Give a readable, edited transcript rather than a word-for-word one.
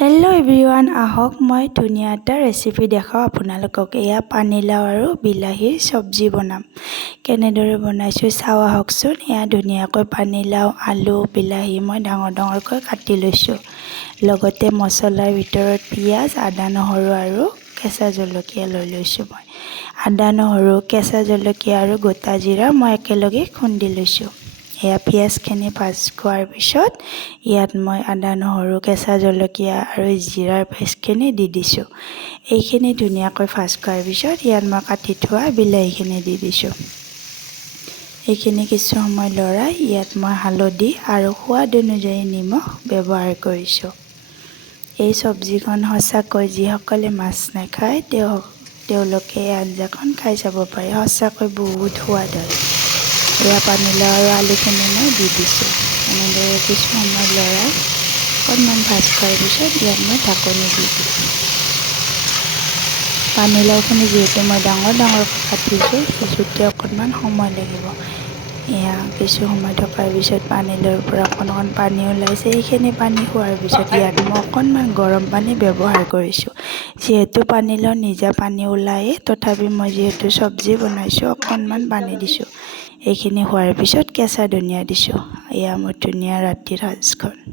Hello' everyone, আহক মই ধুনীয়া এটা ৰেচিপি দেখাওঁ আপোনালোকক। এয়া পানীলাও আৰু বিলাহীৰ চব্জি বনাম। কেনেদৰে বনাইছোঁ চাওঁ আহকচোন। এয়া ধুনীয়াকৈ পানীলাও, আলু, বিলাহী মই ডাঙৰ ডাঙৰকৈ কাটি লৈছোঁ। লগতে মছলাৰ ভিতৰত পিঁয়াজ, আদা, নহৰু আৰু কেঁচা জলকীয়া লৈ লৈছোঁ মই। আদা, নহৰু, কেঁচা জলকীয়া আৰু গোটা জিৰা মই একেলগে খুন্দি লৈছোঁ। এয়া পিঁয়াজখিনি ভাজ খোৱাৰ পিছত ইয়াত মই আদা, নহৰু, কেঁচা জলকীয়া আৰু জিৰাৰ পেষ্টখিনি দি দিছোঁ। এইখিনি ধুনীয়াকৈ ভাজ খোৱাৰ পিছত ইয়াত মই কাটি থোৱা বিলাহীখিনি দি দিছোঁ। এইখিনি কিছু সময় লৰাই ইয়াত মই হালধি আৰু সোৱাদ অনুযায়ী নিমখ ব্যৱহাৰ কৰিছোঁ। এই চব্জিখন সঁচাকৈ যিসকলে মাছ নাখায় তেওঁলোকে এই আঞ্জাখন খাই চাব পাৰে। সঁচাকৈ বহুত সোৱাদ হয়। এয়া পানীলাও আৰু আলুখিনি মই দি দিছোঁ। এনেদৰে কিছু সময় লৰাই অকণমান ভাজ খোৱাৰ পিছত ইয়াত মই ঢাকনি দি দিছোঁ। পানীলাওখিনি যিহেতু মই ডাঙৰ ডাঙৰকৈ কাটিছোঁ, সিজোতে অকণমান সময় লাগিব। এয়া কিছু সময় থকাৰ পিছত পানীলাওৰ পৰা অকণ অকণ পানী ওলাইছে। এইখিনি পানী খোৱাৰ পিছত ইয়াত মই অকণমান গৰম পানী ব্যৱহাৰ কৰিছোঁ। যিহেতু পানীলাও নিজা পানী ওলায়ে, তথাপি মই যিহেতু চব্জি বনাইছোঁ অকণমান পানী দিছোঁ। এইখিনি হোৱাৰ পিছত কেঁচা ধনিয়া দিছোঁ। এয়া মোৰ ধুনীয়া ৰাতিৰ সাজখন।